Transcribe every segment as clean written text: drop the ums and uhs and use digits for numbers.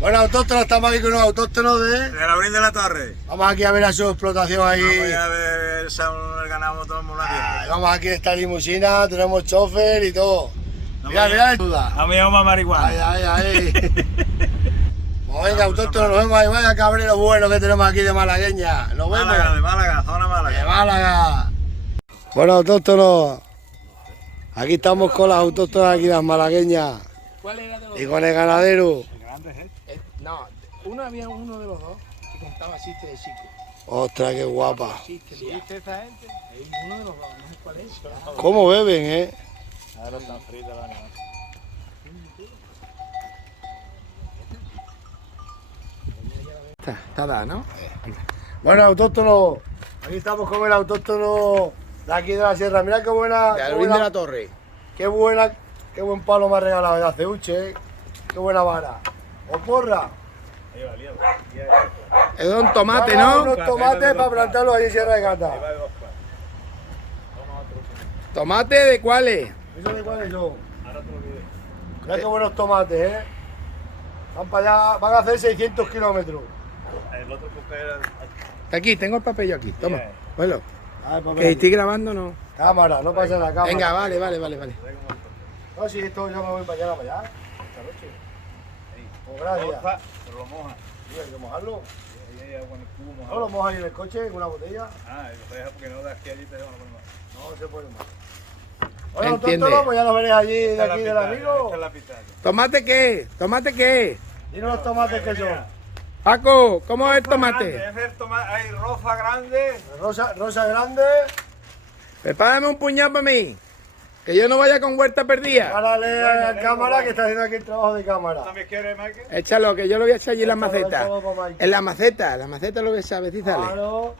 Bueno, autóctonos, estamos aquí con unos autóctonos de De Laurín de la Torre. Vamos aquí a ver a su explotación ahí. Vamos a ver el ganado todo en la tierra. Vamos aquí en esta limusina, tenemos chofer y todo. Mira, mira, duda. A mí es una marihuana. Ay. Pues venga, autóctonos, nos vemos ahí. Vaya cabrero bueno que tenemos aquí de malagueña. Nos vemos. Málaga, de Málaga, zona Málaga. De Málaga. Bueno, autóctonos. Aquí estamos con las autóctonas aquí, las malagueñas. ¿Cuál era de los Y con el ganadero. No, había uno de los dos que contaba chistes de chico. Ostras, qué guapa. Chistes, ¿viste esa gente? Uno de los dos, no sé cuál es. ¿Cómo beben, eh? Ahora están fritos los animales. Está dada, ¿no? Bueno, autóctono, aquí estamos con el autóctono de aquí de la sierra. Mira qué buena, De Alvin de la Torre. qué buen palo me ha regalado de aceuche, qué buena vara. O porra. Es de un tomate, Vamos a ¿no? unos tomates para plantarlos ahí en Sierra de Gata. ¿Tomate de cuáles? ¿Eso de cuáles son? Mira qué buenos tomates, ¿eh? Van para allá, van a hacer 600 kilómetros. El otro porque era... Aquí, tengo el papel yo aquí. Toma, Bien. bueno. A ver, Que estoy grabando, ¿no. Cámara, no pasa la cámara. Venga, vale. No, si esto yo me voy para allá, esta noche. Pues gracias. Pero lo moja. Sí, hay que mojarlo. Ahí hay agua en el cubo No, mojado. lo mojas ahí en el coche con una botella. Ah, lo deja porque no, de aquí a allí te dejo no más. No se puede más. Bueno, Entiende. tonto, pues ya nos veréis allí de Esta es la aquí del pitaya, amigo. esta es la pitaya. ¿Tomate qué? ¿Tomate qué? Dinos los tomates que son. Paco, ¿cómo es el tomate? Ese es el tomate, hay roza grande. Rosa grande. Prepárame un puñado para mí. Que yo no vaya con huerta perdida. Párale a la cámara que está haciendo aquí el trabajo de cámara. ¿También quieres, Michael? Échalo, que yo lo voy a echar allí en la maceta. Échalo para Mike. En la maceta lo voy a echar, dale. Claro.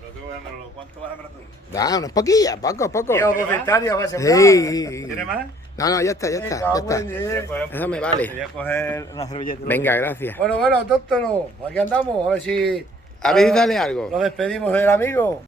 Pero tú, Ganolo, ¿cuánto vas a sembrar tú? Da, unas poquillas, poco. Y a 2 hectáreas va a sembrar. Sí. ¿Quieres más? No, ya está. Eso me vale. Voy a coger una servilleta. Venga, gracias. Bueno, autóctono, aquí andamos, a ver si A ver, dale algo. nos despedimos del amigo.